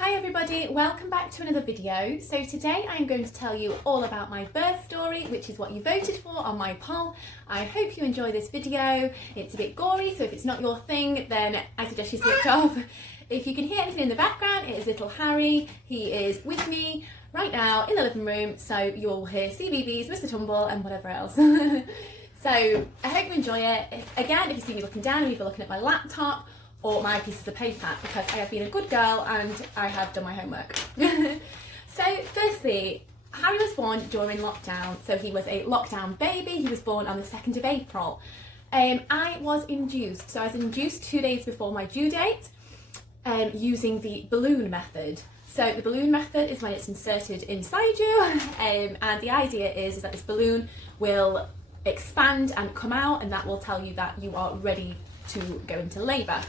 Hi everybody, welcome back to another video. So today I'm going to tell you all about my birth story, which is what you voted for on my poll. I hope you enjoy this video. It's a bit gory, so if it's not your thing, then I suggest you switch off. If you can hear anything in the background, it is little Harry. He is with me right now in the living room, so you'll hear CBeebies, Mr. Tumble and whatever else. So I hope you enjoy it. Again, if you see me looking down, I'm either looking at my laptop or my pieces of paper, because I have been a good girl and I have done my homework. So firstly, Harry was born during lockdown, so he was a lockdown baby. He was born on the 2nd of April. I was induced, so I was induced 2 days before my due date using the balloon method. So the balloon method is when it's inserted inside you, and the idea is that this balloon will expand and come out, and that will tell you that you are ready to go into labour.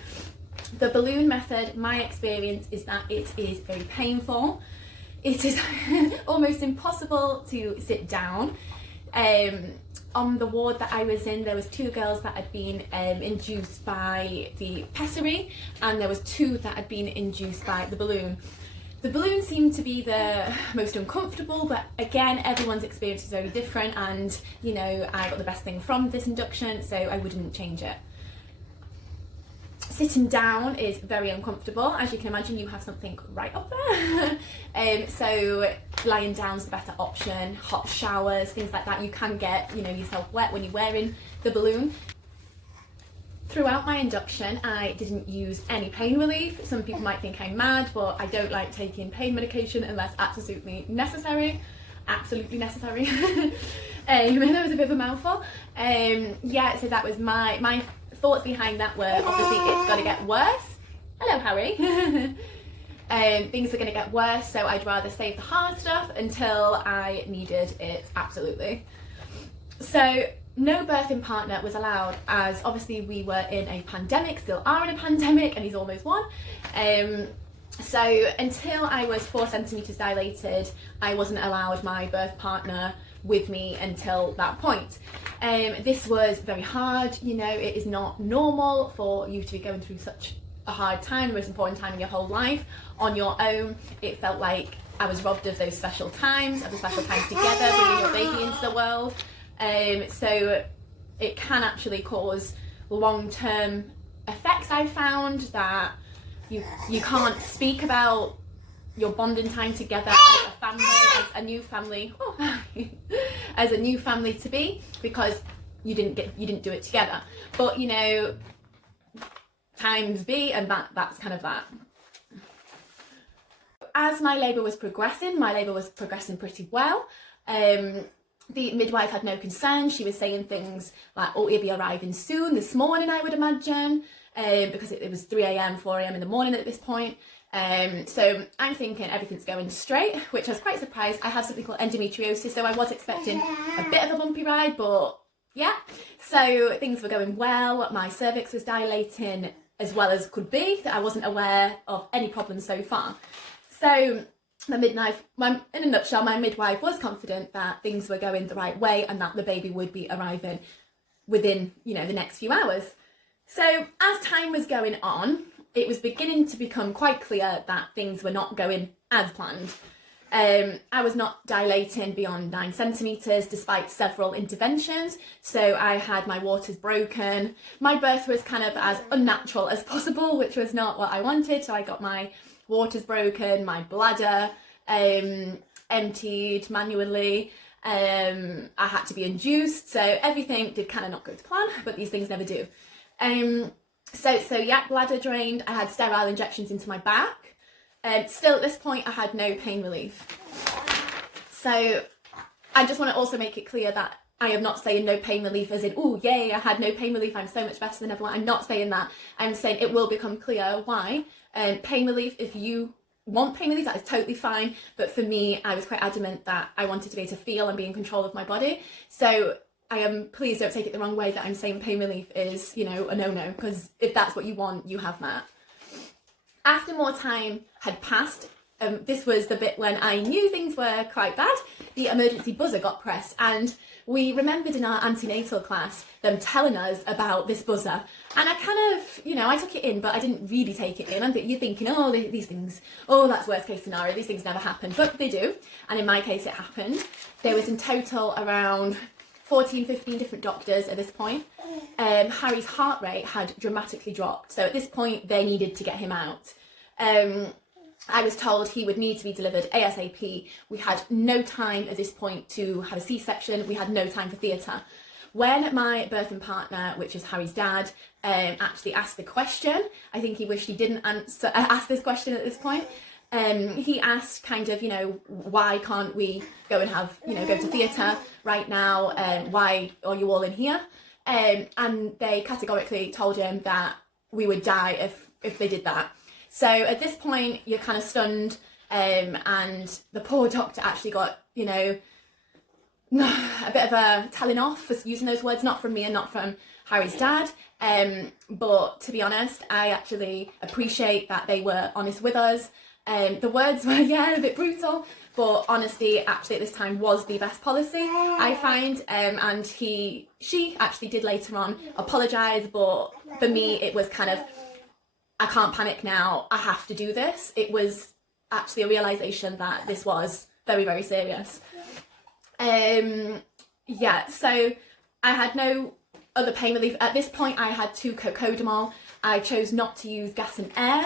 The balloon method, my experience is that it is very painful. It is almost impossible to sit down. On the ward that I was in, there was 2 girls that had been induced by the pessary, and there was 2 that had been induced by the balloon. The balloon seemed to be the most uncomfortable, but again, everyone's experience is very different, and you know, I got the best thing from this induction, so I wouldn't change it. Sitting down is very uncomfortable. As you can imagine, you have something right up there. So lying down is the better option. Hot showers, things like that. You can get, you know, yourself wet when you're wearing the balloon. Throughout my induction, I didn't use any pain relief. Some people might think I'm mad, but I don't like taking pain medication unless absolutely necessary. Absolutely necessary. That was a bit of a mouthful. Yeah, so that was my thoughts behind that were obviously it's got to get worse. Hello, Harry. Things are going to get worse, so I'd rather save the hard stuff until I needed it absolutely. So no birthing partner was allowed, as obviously we were in a pandemic, still are in a pandemic, and he's almost won. So until I was 4 centimetres dilated, I wasn't allowed my birth partner with me until that point. This was very hard. You know, it is not normal for you to be going through such a hard time, the most important time in your whole life, on your own. It felt like I was robbed of those special times, of the special times together, bringing your baby into the world. So it can actually cause long-term effects. I found that you can't speak about your bonding time together as a family, as a new family, as a new family to be, because you didn't do it together. But you know, times be, and that's kind of that. As my labour was progressing pretty well. The midwife had no concern. She was saying things like, oh, he'll be arriving soon, this morning I would imagine, because it was 3 a.m, 4 a.m. in the morning at this point. So I'm thinking everything's going straight, which I was quite surprised. I have something called endometriosis, so I was expecting a bit of a bumpy ride, but yeah. So things were going well. My cervix was dilating as well as could be. I wasn't aware of any problems so far. So in a nutshell, my midwife was confident that things were going the right way and that the baby would be arriving within, you know, the next few hours. So as time was going on, it was beginning to become quite clear that things were not going as planned. I was not dilating beyond 9 centimetres despite several interventions. So I had my waters broken. My birth was kind of as unnatural as possible, which was not what I wanted. So I got my waters broken, my bladder emptied manually. I had to be induced. So everything did kind of not go to plan, but these things never do. So yeah, bladder drained. I had sterile injections into my back. Still at this point, I had no pain relief. So I just want to also make it clear that I am not saying no pain relief as in, oh yay, I had no pain relief, I'm so much better than everyone. I'm not saying that. I'm saying it will become clear why. Pain relief, if you want pain relief, that is totally fine. But for me, I was quite adamant that I wanted to be able to feel and be in control of my body. So please don't take it the wrong way that I'm saying pain relief is, you know, a no-no, because if that's what you want, you have that. After more time had passed, this was the bit when I knew things were quite bad. The emergency buzzer got pressed, and we remembered in our antenatal class them telling us about this buzzer. And I kind of, I took it in, but I didn't really take it in. And you're thinking, oh, these things, oh, that's worst case scenario. These things never happen, but they do. And in my case, it happened. There was in total around 14, 15 different doctors at this point. Harry's heart rate had dramatically dropped. So at this point, they needed to get him out. I was told he would need to be delivered ASAP. We had no time at this point to have a C-section. We had no time for theatre. When my birthing partner, which is Harry's dad, actually asked the question, I think he wished he didn't ask this question at this point. He asked kind of, why can't we go and have, go to theatre right now? Why are you all in here? And they categorically told him that we would die if they did that. So at this point, you're kind of stunned, and the poor doctor actually got, a bit of a telling off for using those words, not from me and not from Harry's dad. But to be honest, I actually appreciate that they were honest with us. The words were, a bit brutal, but honesty actually at this time was the best policy, I find. And she actually did later on apologise, but for me, it was kind of, I can't panic now, I have to do this. It was actually a realisation that this was very, very serious. So I had no other pain relief. At this point, I had 2 cocodamol. I chose not to use gas and air.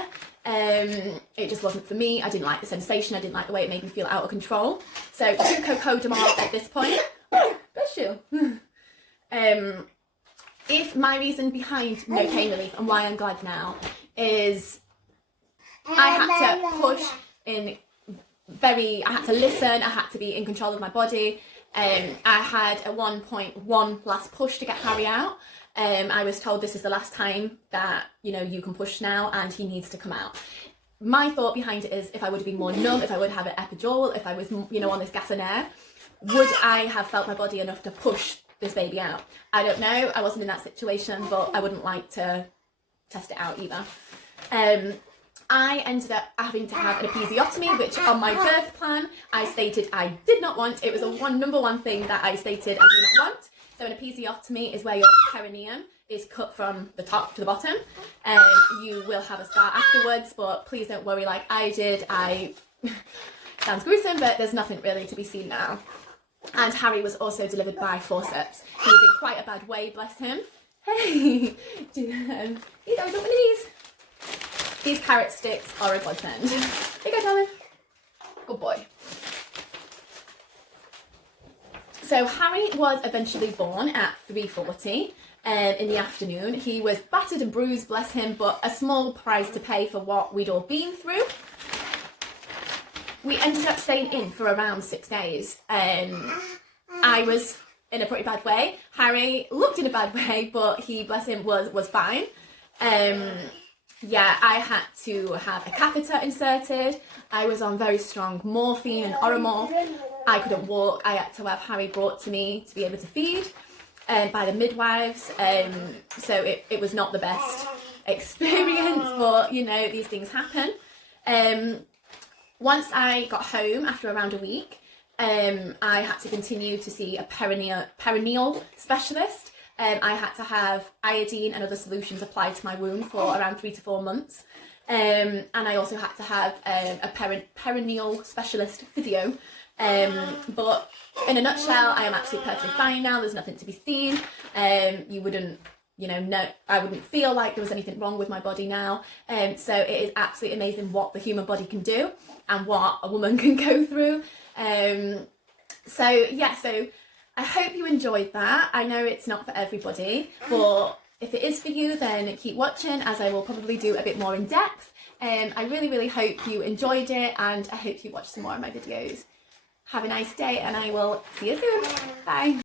It just wasn't for me. I didn't like the sensation. I didn't like the way it made me feel out of control. So 2 cocodamol at this point. Bless you. If my reason behind no pain relief and why I'm glad now is I had to push in I had to listen, I had to be in control of my body. I had at one point one last push to get Harry out. I was told this is the last time that, you can push now and he needs to come out. My thought behind it is if I would have been more numb, if I would have an epidural, if I was, on this gas and air, would I have felt my body enough to push this baby out? I don't know. I wasn't in that situation, but I wouldn't like to test it out either. I ended up having to have an episiotomy, which on my birth plan I stated I did not want. It was number one thing that I stated I do not want. So an episiotomy is where your perineum is cut from the top to the bottom. You will have a scar afterwards, but please don't worry like I did. Sounds gruesome, but there's nothing really to be seen now. And Harry was also delivered by forceps. He was in quite a bad way, bless him. Hey, don't one of these. These carrot sticks are a godsend. Here you go, darling. Good boy. So Harry was eventually born at 3:40 in the afternoon. He was battered and bruised, bless him, but a small price to pay for what we'd all been through. We ended up staying in for around 6 days. I was in a pretty bad way. Harry looked in a bad way, but he, bless him, was fine. I had to have a catheter inserted. I was on very strong morphine and Oromorph. I couldn't walk. I had to have Harry brought to me to be able to feed by the midwives. So it was not the best experience, but these things happen. Once I got home after around a week, I had to continue to see a perineal specialist. I had to have iodine and other solutions applied to my wound for around 3 to 4 months. And I also had to have a perineal specialist physio. But in a nutshell, I am actually perfectly fine now. There's nothing to be seen. You wouldn't, I wouldn't feel like there was anything wrong with my body now. So it is absolutely amazing what the human body can do and what a woman can go through. So I hope you enjoyed that. I know it's not for everybody, but if it is for you, then keep watching as I will probably do a bit more in depth. I really, really hope you enjoyed it, and I hope you watch some more of my videos. Have a nice day, and I will see you soon. Bye.